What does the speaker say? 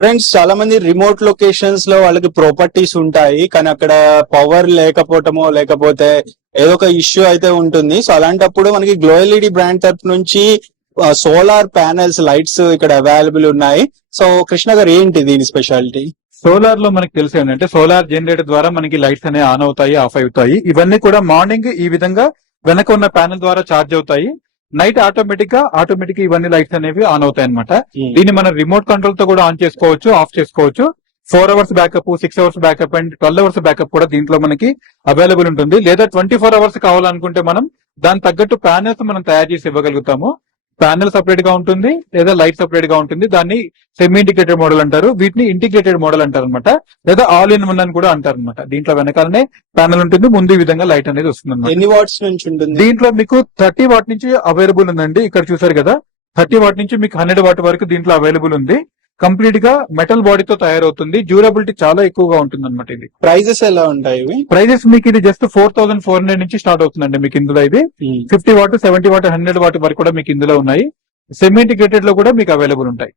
Friends, చాలా మంది remote locations లో వాళ్ళకి ప్రాపర్టీస్ ఉంటాయి, కానీ అక్కడ పవర్ లేకపోవటమో లేకపోతే ఏదో ఒక ఇష్యూ అయితే ఉంటుంది. సో అలాంటప్పుడు మనకి గ్లో ఎల్ఈడి బ్రాండ్ తరపు నుంచి సోలార్ ప్యానెల్స్, లైట్స్ ఇక్కడ అవైలబుల్ ఉన్నాయి. సో కృష్ణ గారు, ఏంటి దీని స్పెషాలిటీ? సోలార్ లో మనకి తెలిసి ఏంటంటే సోలార్ జనరేటర్ ద్వారా మనకి లైట్స్ అనేవి ఆన్ అవుతాయి, ఆఫ్ అవుతాయి. ఇవన్నీ కూడా మార్నింగ్ ఈ విధంగా వెనక ఉన్న ప్యానెల్ ద్వారా ఛార్జ్ అవుతాయి. నైట్ ఆటోమేటిక్ ఇవన్నీ లైట్స్ అనేవి ఆన్ అవుతాయి అనమాట. దీన్ని మనం రిమోట్ కంట్రోల్ తో కూడా ఆన్ చేసుకోవచ్చు, ఆఫ్ చేసుకోవచ్చు. 4 hours backup, 6 hours backup and 12 hours backup కూడా దీంట్లో మనకి అవైలబుల్ ఉంటుంది. లేదా 24 అవర్స్ కావాలనుకుంటే మనం దాని తగ్గట్టు ప్యానెల్స్ మనం తయారు చేసి ఇవ్వగలుగుతాము. ప్యానెల్ సపరేట్ గా ఉంటుంది, లేదా లైట్ సపరేట్ గా ఉంటుంది. దాన్ని సెమీ ఇంటిగ్రేటెడ్ మోడల్ అంటారు, వీటిని ఇంటిగ్రేటెడ్ మోడల్ అంటారు అనమాట. లేదా ఆల్ ఇన్ వన్ అని కూడా అంటారు అనమాట. దీంట్లో వెనకాలనే ప్యానెల్ ఉంటుంది, ముందు ఈ విధంగా లైట్ అనేది వస్తుంది. ఎన్ని వాట్స్ నుంచి ఉంటుంది? దీంట్లో మీకు 30 వాట్ నుంచి అవైలబుల్ ఉందండి. ఇక్కడ చూసారు కదా, 30 వాట్ నుంచి మీకు 100 వాట్ వరకు దీంట్లో అవైలబుల్ ఉంది. కంప్లీట్ గా మెటల్ బాడీతో తయారవుతుంది. డ్యూరబిలిటీ చాలా ఎక్కువగా ఉంటుంది అనమాట. ఇది ప్రైజెస్ ఎలా ఉంటాయి? ప్రైజెస్ మీకు ఇది జస్ట్ 4400 నుంచి స్టార్ట్ అవుతుందండి. మీకు ఇందులో ఇది 50 వాట్, 70 వాట్, 100 వాట్ వరకు కూడా మీకు ఇందులో ఉన్నాయి. సెమీ ఇంటిగ్రేటెడ్ లో కూడా మీకు అవైలబుల్ ఉంటాయి.